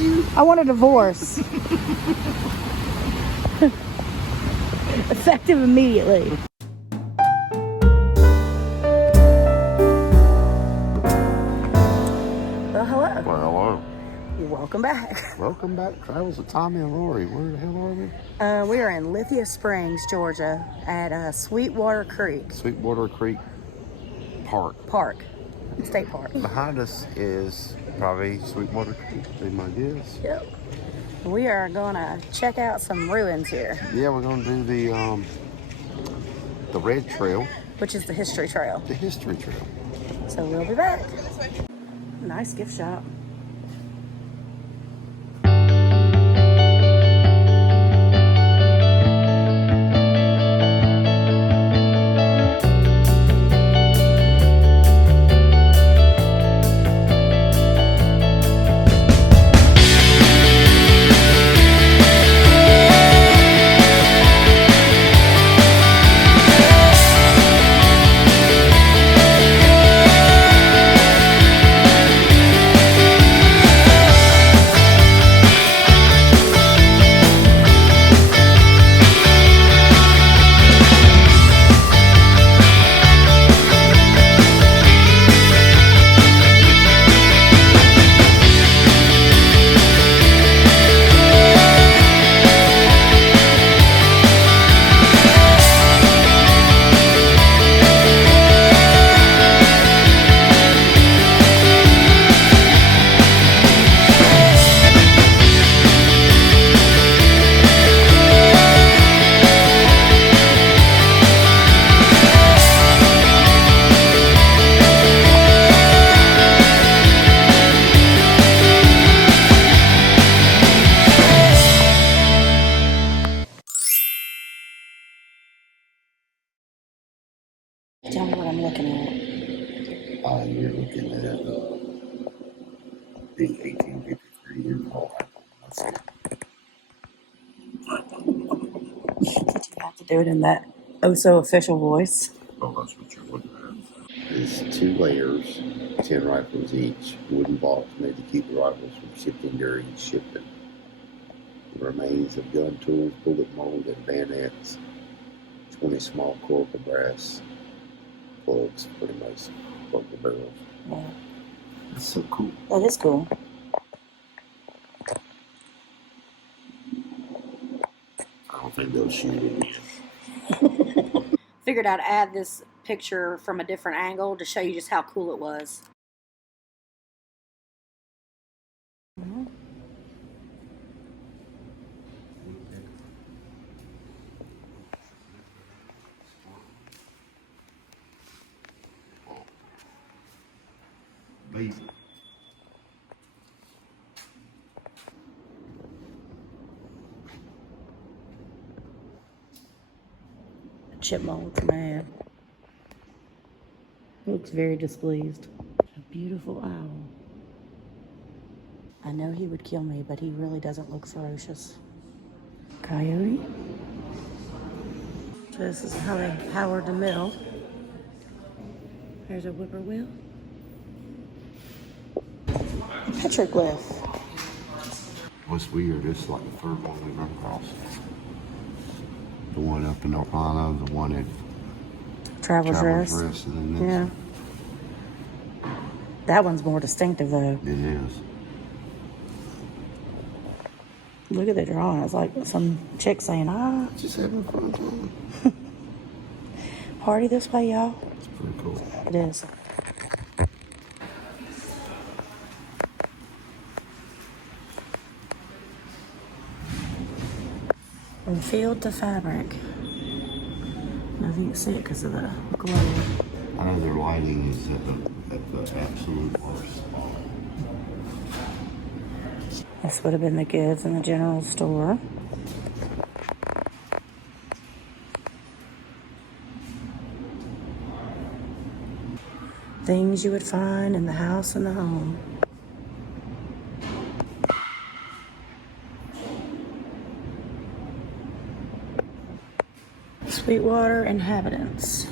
you? I want a divorce. Effective immediately. Well, hello. Well, hello. Welcome back. Welcome back, Travels with Tommy and Rory. Where the hell are we? We are in Lithia Springs, Georgia, at Sweetwater Creek Sweetwater Creek Park. State Park. Behind us is probably Sweetwater Creek, be my guess. Yep. We are gonna check out some ruins here. Yeah, we're gonna do the red trail, which is the history trail. the history trail. So we'll be back. Nice gift shop. Tell me what I'm looking at. You're looking at the 1853 Impala. Did you have to do it in that so official voice? Oh, that's what you're looking at. It's 2 layers, 10 rifles each, wooden blocks made to keep the rifles from shifting during shipment. The remains of gun tools, bullet mold, and bayonets. 20 small corporal brass plugs for the most local barrels. Yeah. That's so cool. That is cool. I don't think they'll shoot it again. Figured I'd add this picture from a different angle to show you just how cool it was. Lazy. Chipmunk's mad. He looks very displeased. A beautiful owl. I know he would kill me, but he really doesn't look ferocious. Coyote. So this is how they powered the mill. There's a whippoorwill. Petroglyph. What's weird, it's like the third one we run across. The one up in North Carolina, the one at Travelers Rest. and then this. Yeah. That one's more distinctive though. It is. Look at the drawing. It's like some chick saying, Just having fun time. party this way, y'all. It's pretty cool. It is. From field to fabric. I don't know if you can see it because of the glow. I know their lighting is at the absolute worst. This would have been the goods in the general store. Things you would find in the house and the home. Sweetwater inhabitants.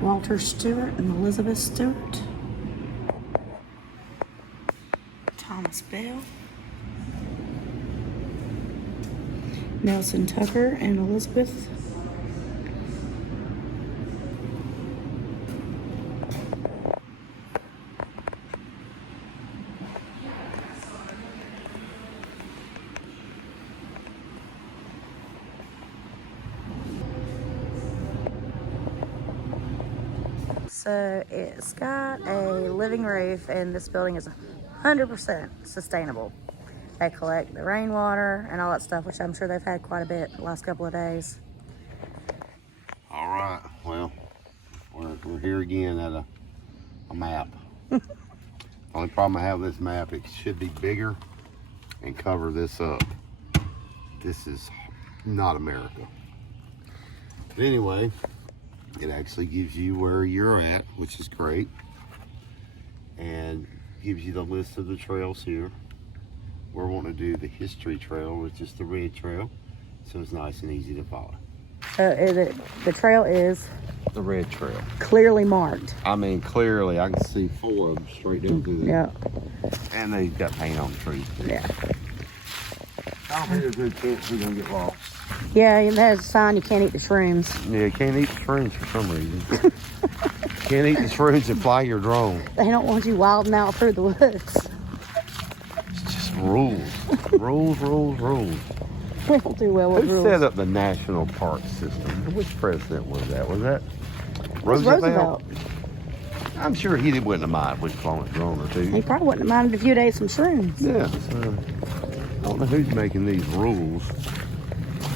Walter Stewart and Elizabeth Stewart. Thomas Bell, Nelson Tucker, and Elizabeth. So it's got a living roof, and this building is 100% sustainable. They collect the rainwater and all that stuff, which I'm sure they've had quite a bit the last couple of days. All right, well, we're here again at a map. Only problem I have with this map, it should be bigger and cover this up. This is not America. But anyway, it actually gives you where you're at, which is great, and gives you the list of the trails here. We're wanting to do the history trail, which is the red trail, so it's nice and easy to follow. The trail is The red trail. clearly marked. I mean, clearly, I can see 4 of them straight down through there. Yeah. And they got paint on the trees. Yeah. I don't think there's a good chance we're gonna get lost. Yeah, and there's a sign you can't eat the shrooms. Yeah, you can't eat the shrooms for some reason. Can't eat the shrooms and fly your drone. They don't want you wilding out through the woods. It's just rules. rules. We don't do well with Who rules. set up the national park system? Which president was that? Was that It was Roosevelt? I'm sure he wouldn't have minded which flying a drone or two. He probably wouldn't have minded if you'd ate some shrooms. Yeah, so I don't know who's making these rules,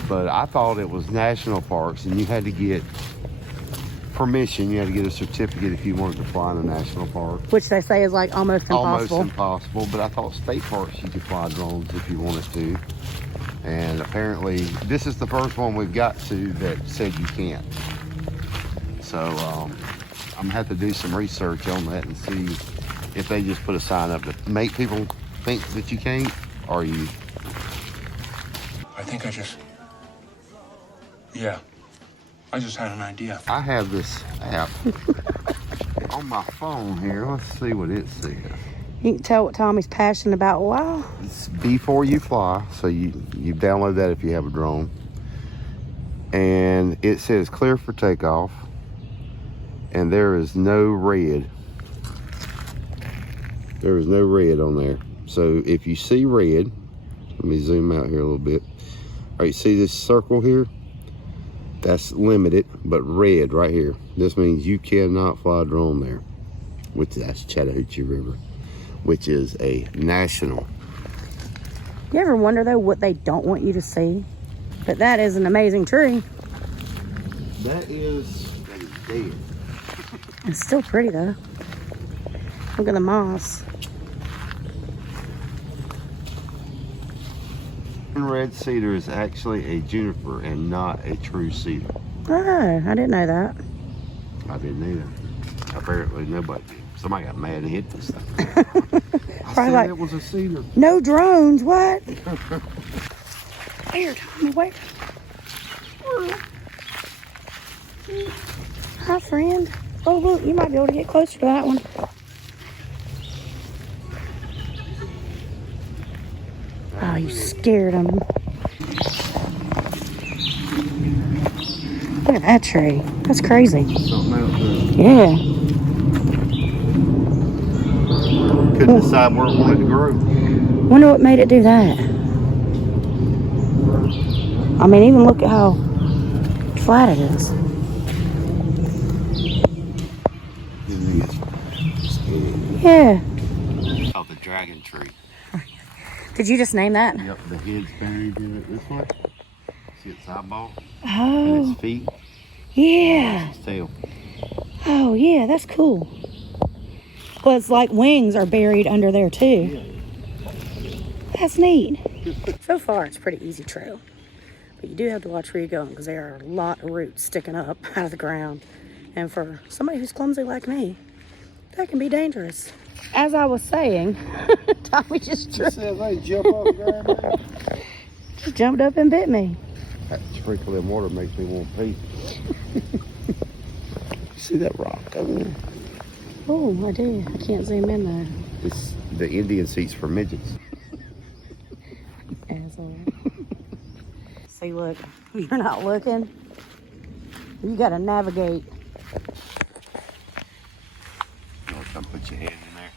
but I thought it was national parks and you had to get permission. You had to get a certificate if you wanted to fly in a national park. Which they say is like almost impossible. Almost impossible, but I thought state parks you could fly drones if you wanted to. And apparently this is the first one we've got to that said you can't. So I'm gonna have to do some research on that and see if they just put a sign up to make people think that you can't, or you. I think I just had an idea. I have this app on my phone here. Let's see what it says. You can tell what Tommy's passionate about. Wow. It's Before You Fly, so you download that if you have a drone. And it says clear for takeoff, and there is no red. There is no red on there. So if you see red, let me zoom out here a little bit. All right, see this circle here? That's limited, but red right here. This means you cannot fly a drone there, that's Chattahoochee River, which is a national. You ever wonder though what they don't want you to see? But that is an amazing tree. That is dead. It's still pretty though. Look at the moss. Red cedar is actually a juniper and not a true cedar. Oh, I didn't know that. I didn't either. Apparently nobody did. Somebody got mad and hit this thing. I said like- it was a cedar. No drones, what? Here, Tommy, wait. Hi, friend. Oh, look, you might be able to get closer to that one. Oh, you scared him. Look at that tree. That's crazy. Something else there. Yeah. Couldn't decide where it wanted to grow. Wonder what made it do that. I mean, even look at how flat it is. Yeah. Oh, the dragon tree. Did you just name that? Yep, the head's buried in it this way. See its eyeball and Oh, its feet, yeah. its tail. Oh, yeah, that's cool. Well, it's like wings are buried under there too. That's neat. So far, it's a pretty easy trail. But you do have to watch where you're going because there are a lot of roots sticking up out of the ground. And for somebody who's clumsy like me, that can be dangerous. As I was saying, Tommy just It says, hey, jump up and grab it. just jumped up and bit me. That sprinkle in water makes me want to pee. See that rock over there? Oh, I do. I can't zoom in though. It's the Indian seats for midgets. Asshole. See, look, if you're not looking, you gotta navigate. You want to come put your hand in there?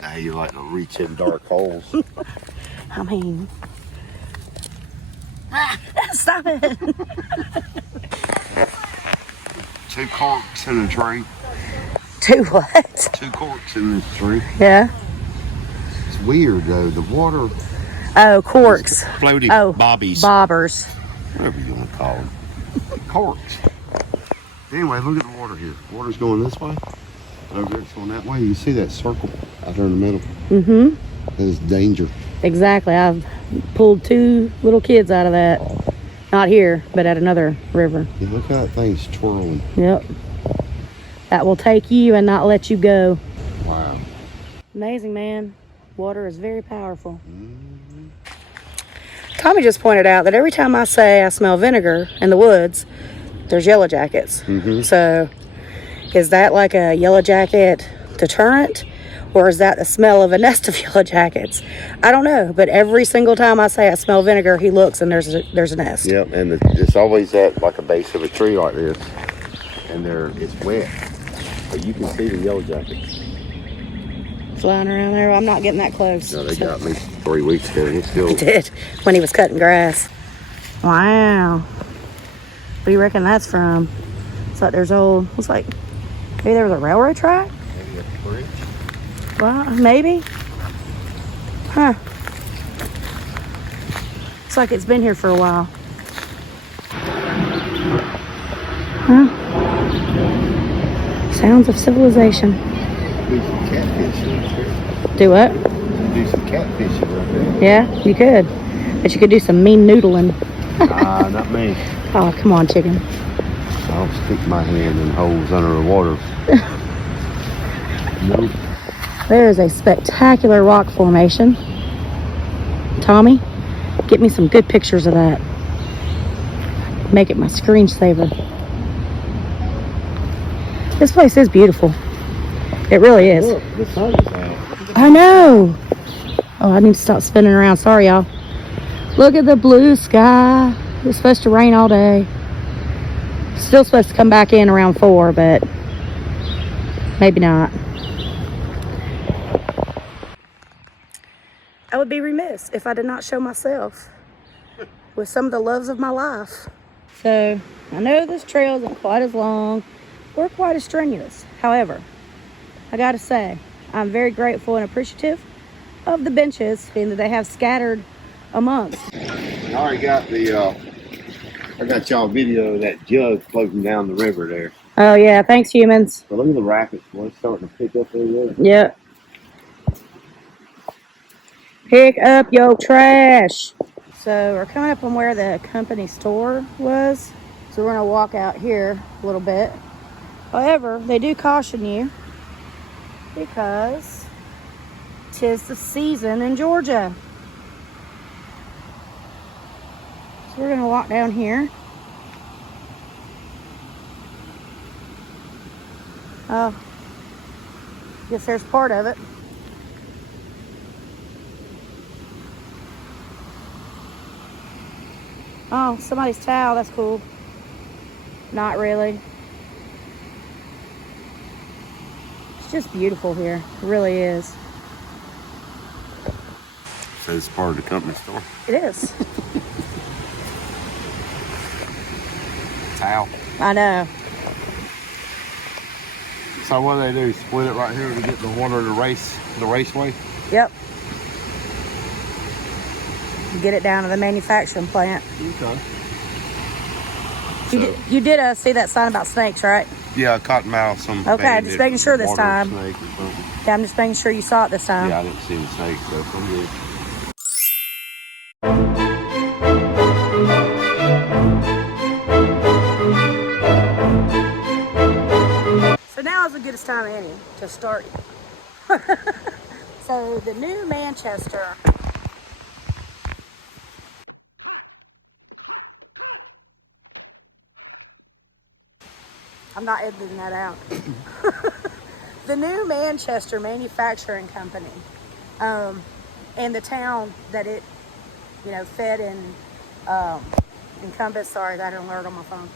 Now you like to reach in dark holes. I mean, stop it. 2 corks in a tree. 2 what? 2 corks in this tree. Yeah. It's weird though. The water. Oh, corks. Floaty bobbies. Bobbers. Whatever you want to call them. Corks. Anyway, look at the water here. Water's going this way. Over there it's going that way. You see that circle out there in the middle? Mm-hmm. That is danger. Exactly. I've pulled 2 little kids out of that. Not here, but at another river. Yeah, look how that thing's twirling. Yep. That will take you and not let you go. Wow. Amazing, man. Water is very powerful. Mm-hmm. Tommy just pointed out that every time I say I smell vinegar in the woods, there's yellow jackets. Mm-hmm. So is that like a yellow jacket deterrent? Or is that the smell of a nest of yellow jackets? I don't know, but every single time I say I smell vinegar, he looks and there's a nest. Yep, and it's always at like a base of a tree like this, and it's wet, but you can see the yellow jackets. Flying around there. I'm not getting that close. No, they got me 3 weeks ago, and it's still. He did when he was cutting grass. Wow. What do you reckon that's from? It's like there's looks like maybe there was a railroad track. Maybe a bridge. Well, maybe. Huh. Looks like it's been here for a while. Huh? Sounds of civilization. Do some catfishing right there. Do what? Do some catfishing right there. Yeah, you could. But you could do some mean noodling. Not me. Oh, come on, chicken. I'll stick my hand in holes under the water. Nope. There is a spectacular rock formation. Tommy, get me some good pictures of that. Make it my screensaver. This place is beautiful. It really is. Look, the sun is out. I know. Oh, I need to stop spinning around. Sorry, y'all. Look at the blue sky. It's supposed to rain all day. Still supposed to come back in around 4, but maybe not. I would be remiss if I did not show myself with some of the loves of my life. So, I know this trail isn't quite as long or quite as strenuous. However, I gotta say, I'm very grateful and appreciative of the benches that they have scattered amongst. I already got I got y'all a video of that jug floating down the river there. Oh yeah, thanks humans. So look at the rapids. Well, it's starting to pick up over there. Yep. Pick up your trash. So we're coming up on where the company store was. So we're gonna walk out here a little bit. However, they do caution you because 'tis the season in Georgia. So we're gonna walk down here. Oh, guess there's part of it. Oh, somebody's towel. That's cool. Not really. It's just beautiful here. It really is. So it's part of the company store. It is. Towel. I know. So what do they do? Split it right here to get the water to the raceway? Yep. Get it down to the manufacturing plant. Okay. You did see that sign about snakes, right? Yeah, cottonmouth, some Okay, banded just making sure this water time. snake or something. Yeah, I'm just making sure you saw it this time. Yeah, I didn't see the snake, so I'm good. So now is the goodest time of any to start. So the new Manchester. I'm not editing that out. the New Manchester Manufacturing Company, and the town that it, fed and encompassed. Sorry, I got an alert on my phone.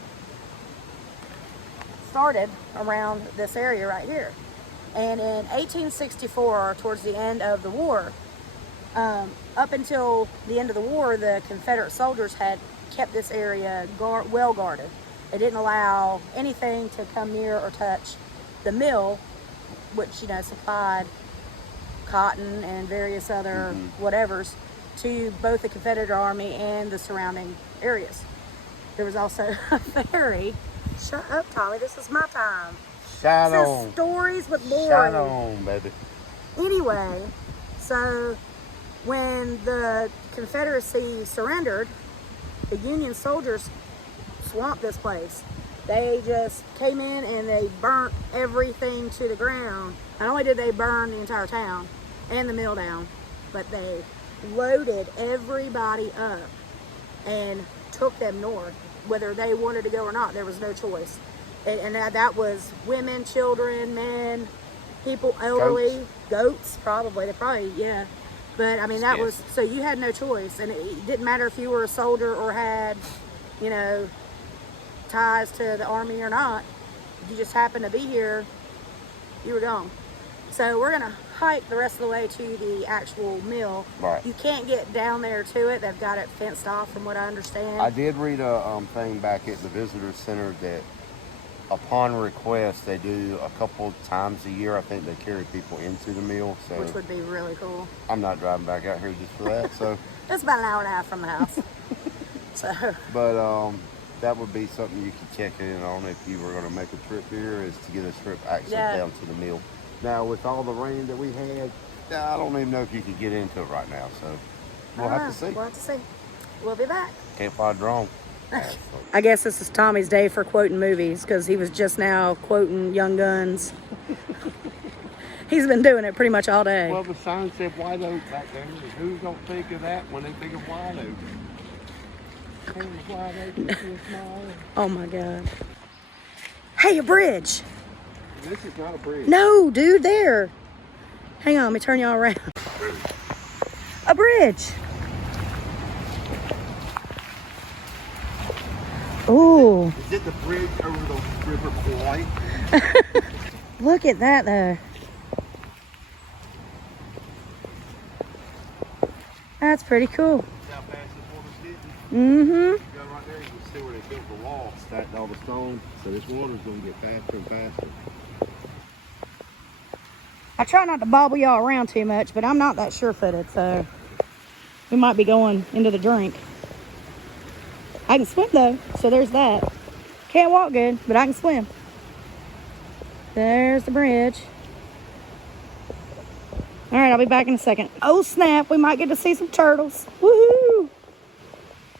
Started around this area right here. And in 1864, towards the end of the war, up until the end of the war, the Confederate soldiers had kept this area well guarded. They didn't allow anything to come near or touch the mill, which, supplied cotton and various other whatevers to both the Confederate Army and the surrounding areas. There was also a ferry. Shut up, Tommy. This is my time. Shine This on. is Stories with Lori. Shine on, baby. Anyway, so when the Confederacy surrendered, the Union soldiers swamped this place. They just came in and they burnt everything to the ground. Not only did they burn the entire town and the mill down, but they loaded everybody up and took them north, whether they wanted to go or not. There was no choice. And that was women, children, men, people, elderly, goats probably. Yeah. But I mean, that was, so you had no choice. And it didn't matter if you were a soldier or had, ties to the army or not. If you just happened to be here, you were gone. So we're going to hike the rest of the way to the actual mill. Right. You can't get down there to it. They've got it fenced off from what I understand. I did read a thing back at the visitor center that upon request, they do a couple times a year. I think they carry people into the mill. So which would be really cool. I'm not driving back out here just for that. So it's about an hour and a half from the house. But that would be something you could check in on if you were going to make a trip here, is to get a trip actually down to the mill. Now, with all the rain that we had, I don't even know if you could get into it right now. So we'll have to see. We'll have to see. We'll be back. Can't fly a drone. I guess this is Tommy's day for quoting movies, because he was just now quoting Young Guns. He's been doing it pretty much all day. Well, the sign said White Oak back there. Who's going to think of that when they think of White Oak? Oh my God. Hey, a bridge. This is not a bridge. No, dude, there. Hang on, let me turn y'all around. A bridge. Ooh. Is it the bridge over the River Kwai? Look at that, though. That's pretty cool. How fast this water's getting? Mm-hmm. You go right there, you can see where they built the wall, stacked all the stone. So this water's going to get faster and faster. I try not to bobble y'all around too much, but I'm not that sure-footed, so we might be going into the drink. I can swim, though, so there's that. Can't walk good, but I can swim. There's the bridge. All right, I'll be back in a second. Oh, snap, we might get to see some turtles. Woohoo!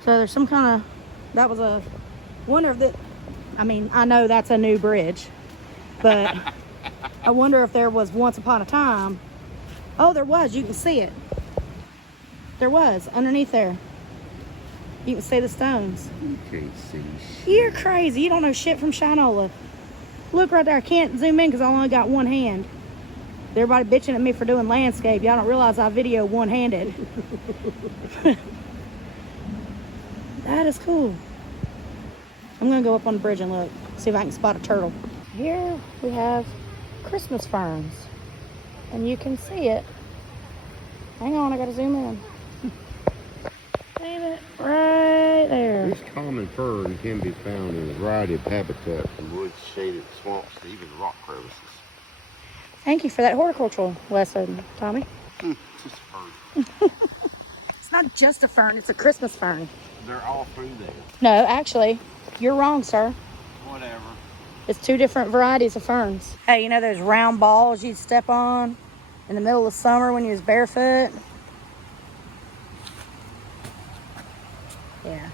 So there's some kind of, that was a, wonder if that, I mean, I know that's a new bridge, but I wonder if there was once upon a time. Oh, there was, you can see it. There was, underneath there. You can see the stones. You can't see shit. You're crazy, you don't know shit from Shinola. Look right there, I can't zoom in because I only got one hand. Everybody bitching at me for doing landscape. Y'all don't realize I video one-handed. That is cool. I'm gonna go up on the bridge and look, see if I can spot a turtle. Here we have Christmas ferns, and you can see it. Hang on, I gotta zoom in. Damn it, right there. This common fern can be found in a variety of habitats, from woods, shaded swamps, to even rock crevices. Thank you for that horticultural lesson, Tommy. Just a fern. It's not just a fern, it's a Christmas fern. They're all through there. No, actually, you're wrong, sir. Whatever. It's two different varieties of ferns. Hey, you know those round balls you'd step on in the middle of summer when you was barefoot? Yeah.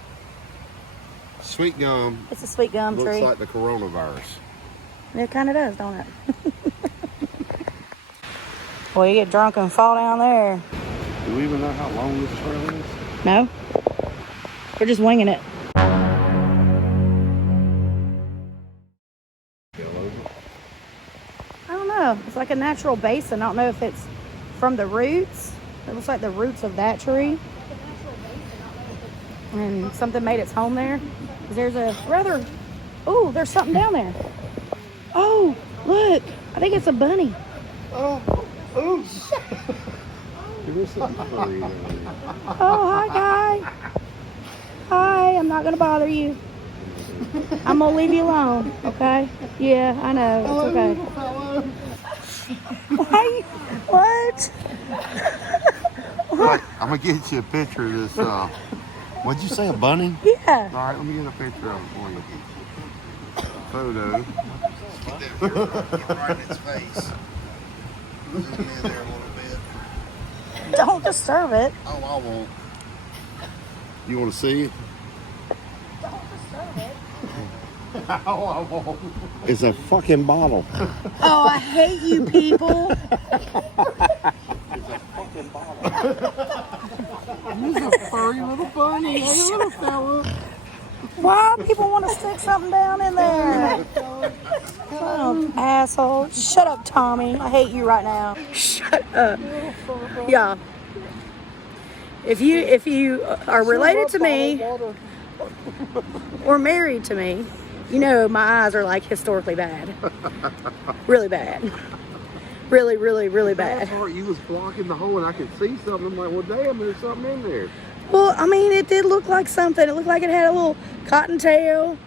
Sweet gum It's a sweet gum looks tree. like the coronavirus. It kind of does, don't it? Well, you get drunk and fall down there. Do we even know how long this trail is? No? We're just winging it. I don't know. It's like a natural basin. I don't know if it's from the roots. It looks like the roots of that tree. And something made its home there. There's a rather... Oh, there's something down there. Oh, look. I think it's a bunny. Oh, oops. Oh, hi, guy. Hi, I'm not going to bother you. I'm going to leave you alone, okay? Yeah, I know. It's okay. Why? What? Right, I'm going to get you a picture of this. What'd you say, a bunny? Yeah. All right, let me get a picture of it for you. Photo. Get right in its face. Zoom in there a little bit. Don't disturb it. Oh, I won't. You want to see it? Don't disturb it. Oh, I won't. It's a fucking bottle. Oh, I hate you people. It's a fucking bottle. He's a furry little bunny. Hey, little fella. Why people want to stick something down in there? Oh, asshole. Shut up, Tommy. I hate you right now. Shut up. Yeah. If you are related to me or married to me, you know my eyes are like historically bad. Really bad. Really, really, really bad. That part, you was blocking the hole and I could see something. I'm like, well, damn, there's something in there. Well, I mean, it did look like something. It looked like it had a little cottontail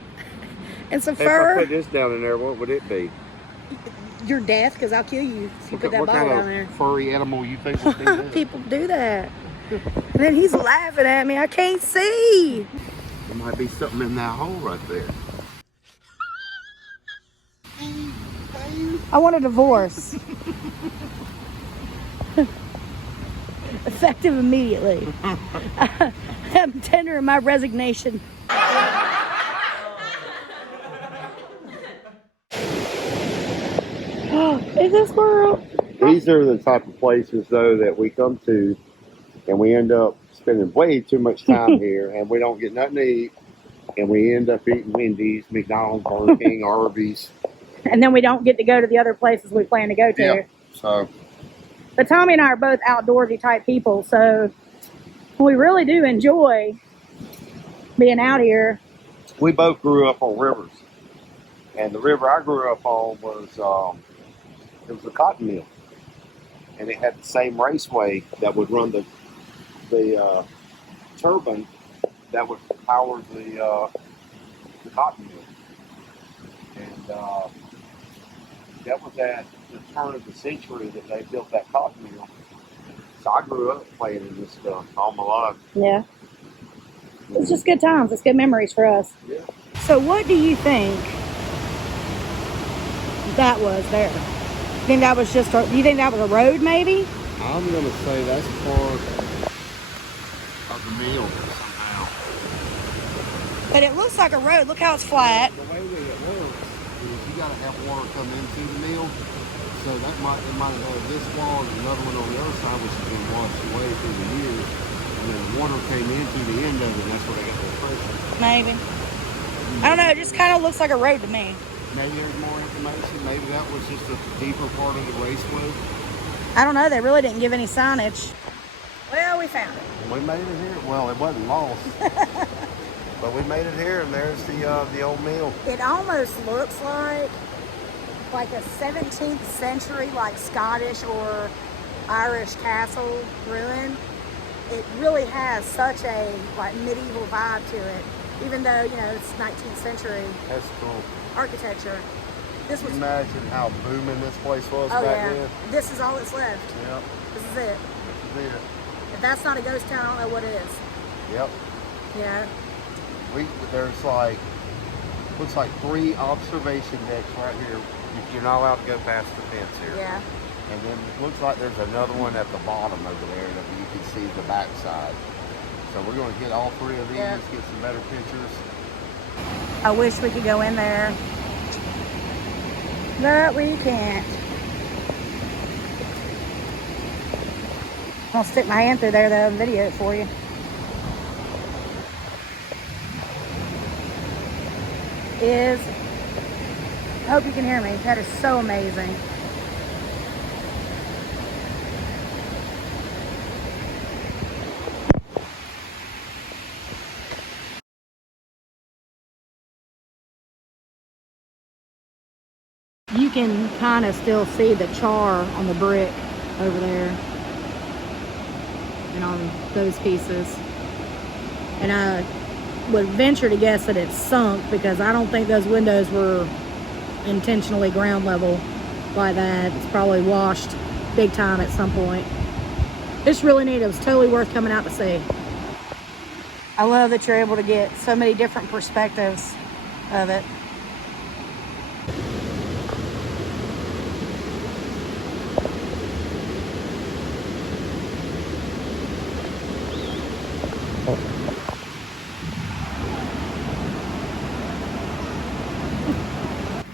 and some If I fur. put this down in there, what would it be? You're death, because I'll kill you if you put that What bottle kind down there. of furry animal you think would do that? People do that. And then he's laughing at me. I can't see. There might be something in that hole right there. I want a divorce. Effective immediately. I'm tendering my resignation. Is this squirrel? These are the type of places, though, that we come to and we end up spending way too much time here and we don't get nothing to eat. And we end up eating Wendy's, McDonald's, Burger King, Arby's. And then we don't get to go to the other places we plan to go to. Yeah. So, But Tommy and I are both outdoorsy type people, so we really do enjoy being out here. we both grew up on rivers. And the river I grew up on was, it was a cotton mill. And it had the same raceway that would run the turbine that would power the cotton mill. And that was at the turn of the century that they built that cotton mill. So I grew up playing in this stuff all my life. Yeah. It's just good times. It's good memories for us. Yeah. So what do you think that was there? You think that was just do you think that was a road maybe? I'm going to say that's part of the meal somehow. But it looks like a road. Look how it's flat. The way that it works is you got to have water come into the mill. So it might have this wall and another one on the other side, which has been washed away through the years. And then the water came into the end of it, and that's where they got their pressure. Maybe. I don't know. It just kind of looks like a road to me. Maybe there's more information. Maybe that was just a deeper part of the raceway. I don't know. They really didn't give any signage. Well, we found it. We made it here. Well, it wasn't lost. But we made it here, and there's the old mill. It almost looks like a 17th century, like Scottish or Irish castle ruin. It really has such a like medieval vibe to it, even though it's 19th century That's cool. architecture. This was Imagine how booming this place was oh back yeah. then. This is all that's left. Yep. This is it. This is it. If that's not a ghost town, I don't know what is. Yep. There's like looks like 3 observation decks right here. You're not allowed to go past the fence here. Yeah. And then it looks like there's another one at the bottom over there that you can see the backside. So we're going to get all 3 of these, Yeah. get some better pictures. I wish we could go in there, but we can't. I'll stick my hand through there though and video it for you. I hope you can hear me. That is so amazing. You can kind of still see the char on the brick over there and on those pieces. And I would venture to guess that it's sunk because I don't think those windows were intentionally ground level like that. It's probably washed big time at some point. It's really neat. It was totally worth coming out to see. I love that you're able to get so many different perspectives of it.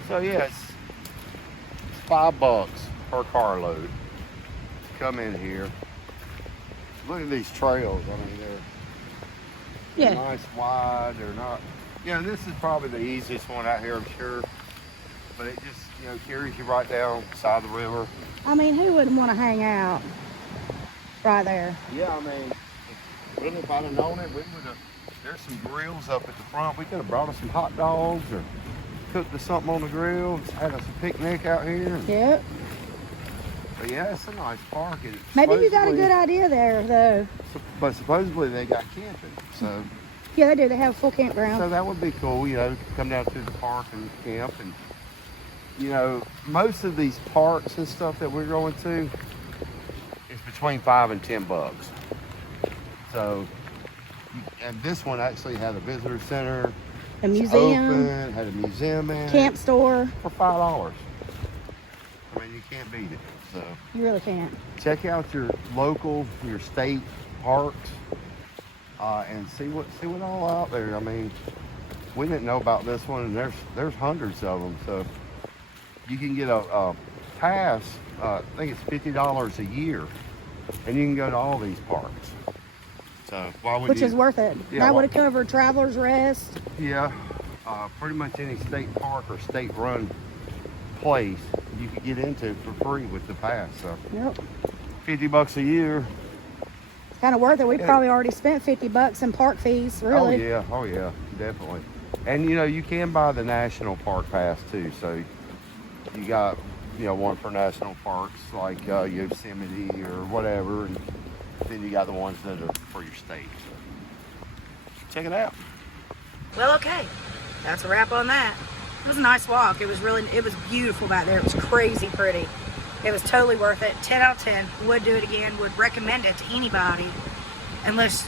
So yeah, it's $5 per carload to come in here. Look at these trails. I mean, they're nice, wide. They're not. This is probably the easiest one out here, I'm sure. But it just, carries you right down the side of the river. I mean, who wouldn't want to hang out right there? Yeah, I mean, really, if I'd have known it, we would have. There's some grills up at the front. We could have brought us some hot dogs or cooked us something on the grill, had us a picnic out here. Yep. But yeah, it's a nice park. And Maybe you got a good idea there, though. But supposedly they got camping, so. Yeah, they do. They have a full campground. So that would be cool, come down to the park and camp. And, most of these parks and stuff that we're going to is between $5 and $10. So, and this one actually had a visitor center. A museum. Open, had a museum in camp it store. for $5. I mean, you can't beat it. So You really can't. check out your local, your state parks, and see what all out there. I mean, we didn't know about this one, and there's hundreds of them. So you can get a pass. I think it's $50 a year, and you can go to all these parks. So Which is worth it. Yeah, That would have covered Traveler's Rest. Yeah, pretty much any state park or state-run place you could get into for free with the pass. So Yep. $50 a year. It's kind of worth it. We probably already spent $50 in park fees, really. Oh yeah, definitely. And you can buy the national park pass too. So you got one for national parks like Yosemite or whatever, and then you got the ones that are for your state. So check it out. Well, okay. That's a wrap on that. It was a nice walk. It was beautiful back there. It was crazy pretty. It was totally worth it. 10 out of 10. Would do it again. Would recommend it to anybody, unless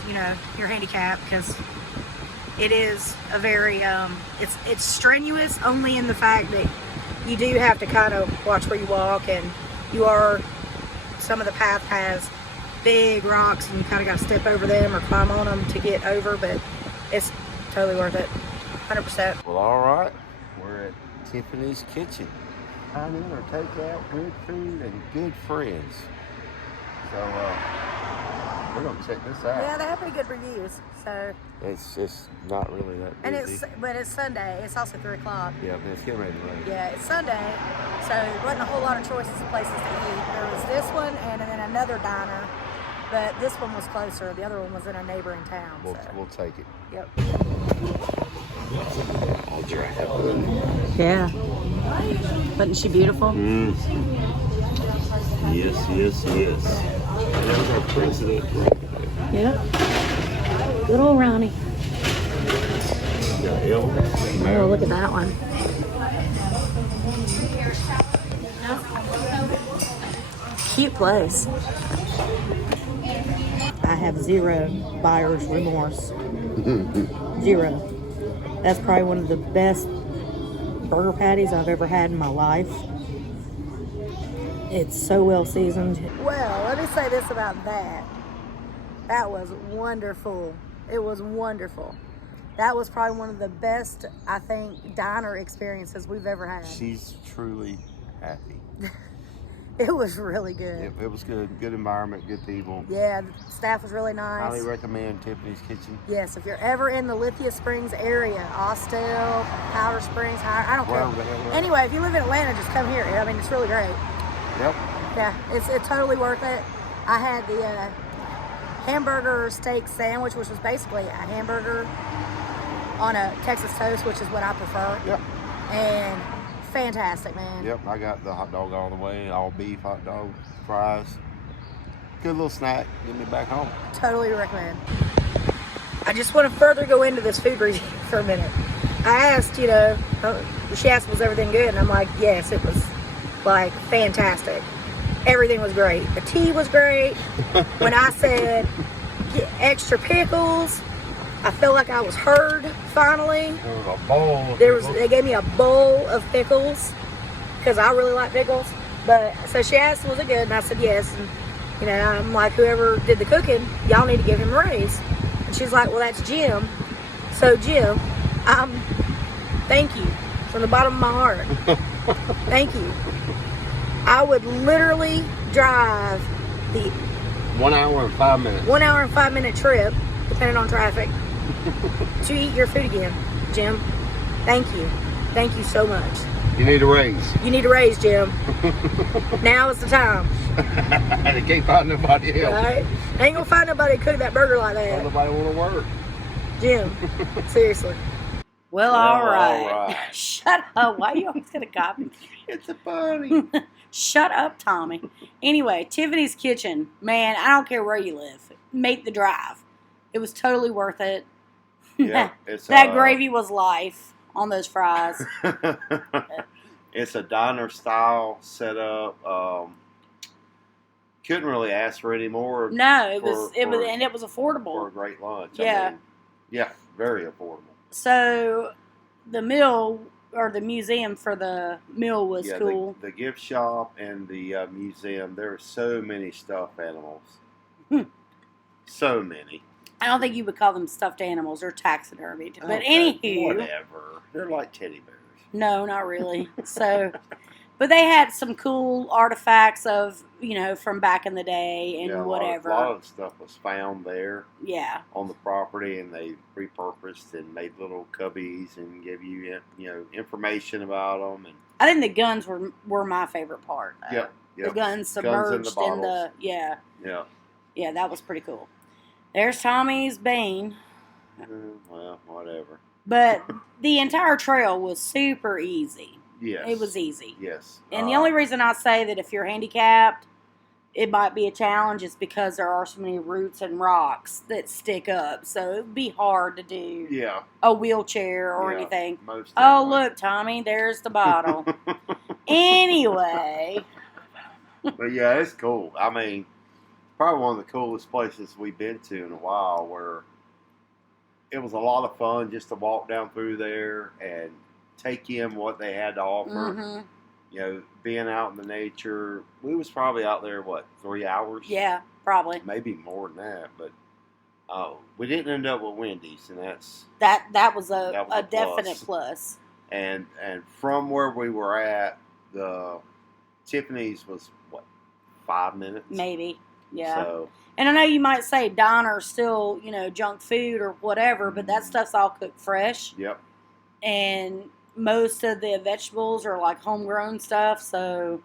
you're handicapped, because it is a very it's strenuous only in the fact that you do have to kind of watch where you walk, and some of the path has big rocks and you kind of got to step over them or climb on them to get over, but it's totally worth it. 100%. Well, all right. We're at Tiffany's Kitchen. Dine in or take out, good food and good friends. So we're gonna check this out. Yeah, they have pretty good reviews. So It's not really that busy. But it's Sunday. It's also 3 o'clock. Yeah, but it's getting ready to rain. Yeah, it's Sunday, so there wasn't a whole lot of choices of places to eat. There was this one and then another diner, but this one was closer. The other one was in a neighboring town. We'll take it. Yep. All driving. Yeah. Wasn't she beautiful? Yes. There's our president right there. Yep. Good old Ronnie. Got Elvis. Oh, look at that one. Cute place. I have zero buyer's remorse. Zero. That's probably one of the best burger patties I've ever had in my life. It's so well seasoned. Well, let me say this about that. That was wonderful. It was wonderful. That was probably one of the best, I think, diner experiences we've ever had. She's truly happy. It was really good. It was good. Good environment, good people. Yeah, the staff was really nice. Highly recommend Tiffany's Kitchen. Yes, if you're ever in the Lithia Springs area, Austell, Powder Springs, I don't care. Anyway, if you live in Atlanta, just come here. I mean, it's really great. Yep. Yeah, it's totally worth it. I had the hamburger steak sandwich, which was basically a hamburger on a Texas toast, which is what I prefer. Yep. And fantastic, man. Yep, I got the hot dog all the way, all beef hot dog, fries. Good little snack. Get me back home. Totally recommend. I just want to further go into this food review for a minute. I asked, she asked, was everything good? And I'm like, yes, it was like fantastic. Everything was great. The tea was great. When I said get extra pickles, I felt like I was heard finally. There was a bowl. They gave me a bowl of pickles because I really like pickles. But so she asked, was it good? And I said yes. And I'm like, whoever did the cooking, y'all need to give him a raise. And she's like, well, that's Jim. So Jim, thank you from the bottom of my heart. Thank you. I would literally drive the 1 hour and 5 minutes. 1 hour and 5 minute trip, depending on traffic, to eat your food again, Jim. Thank you. Thank you so much. You need a raise. You need a raise, Jim. Now is the time. They can't find nobody else. Right? Ain't gonna find nobody to cook that burger like that. Nobody want to work. Jim, seriously. Well, all right. right. Shut up. Why are you always gonna copy? It's a bunny. Shut up, Tommy. Anyway, Tiffany's Kitchen. Man, I don't care where you live. Make the drive. It was totally worth it. Yeah, it's that gravy was life on those fries. It's a diner style setup. Couldn't really ask for any more. No, it was affordable for a great lunch. Yeah, I mean, yeah, very affordable. So the meal or the museum for the meal was cool. The gift shop and the museum. There are so many stuffed animals. So many. I don't think you would call them stuffed animals or taxidermied. But anywho. Whatever. They're like teddy bears. No, not really. So, but they had some cool artifacts of, from back in the day and whatever. A lot of stuff was found there. Yeah. On the property, and they repurposed and made little cubbies and give you, information about them. And I think the guns were my favorite part. Yep. The guns submerged in the Yeah. Yeah, that was pretty cool. There's Tommy's Bane. Well, whatever. But the entire trail was super easy. Yes. It was easy. Yes. And the only reason I say that if you're handicapped, it might be a challenge is because there are so many roots and rocks that stick up. So it would be hard to do a wheelchair or anything. Look, Tommy, there's the bottle. Anyway. But yeah, it's cool. I mean, probably one of the coolest places we've been to in a while, where it was a lot of fun just to walk down through there and take in what they had to offer. Mm-hmm. Being out in the nature. We was probably out there, 3 hours? Yeah, probably. Maybe more than that, but we didn't end up with Wendy's, and that was a definite plus. And from where we were at, the Tiffany's was 5 minutes? Maybe. Yeah. So, and I know you might say diner still, junk food or whatever, but that stuff's all cooked fresh. Yep. And most of the vegetables are like homegrown stuff, so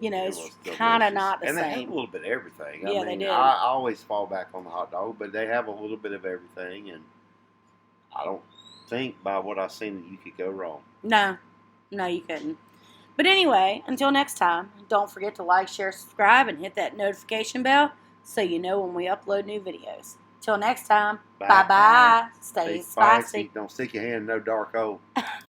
it's kind of not the same. And they have a little bit of everything. Yeah, I mean, they do. I always fall back on the hot dog, but they have a little bit of everything, and I don't think by what I've seen that you could go wrong. No, you couldn't. But anyway, until next time, don't forget to like, share, subscribe, and hit that notification bell so you know when we upload new videos. Till next time, bye-bye. Stay spicy. Don't stick your hand in no dark hole.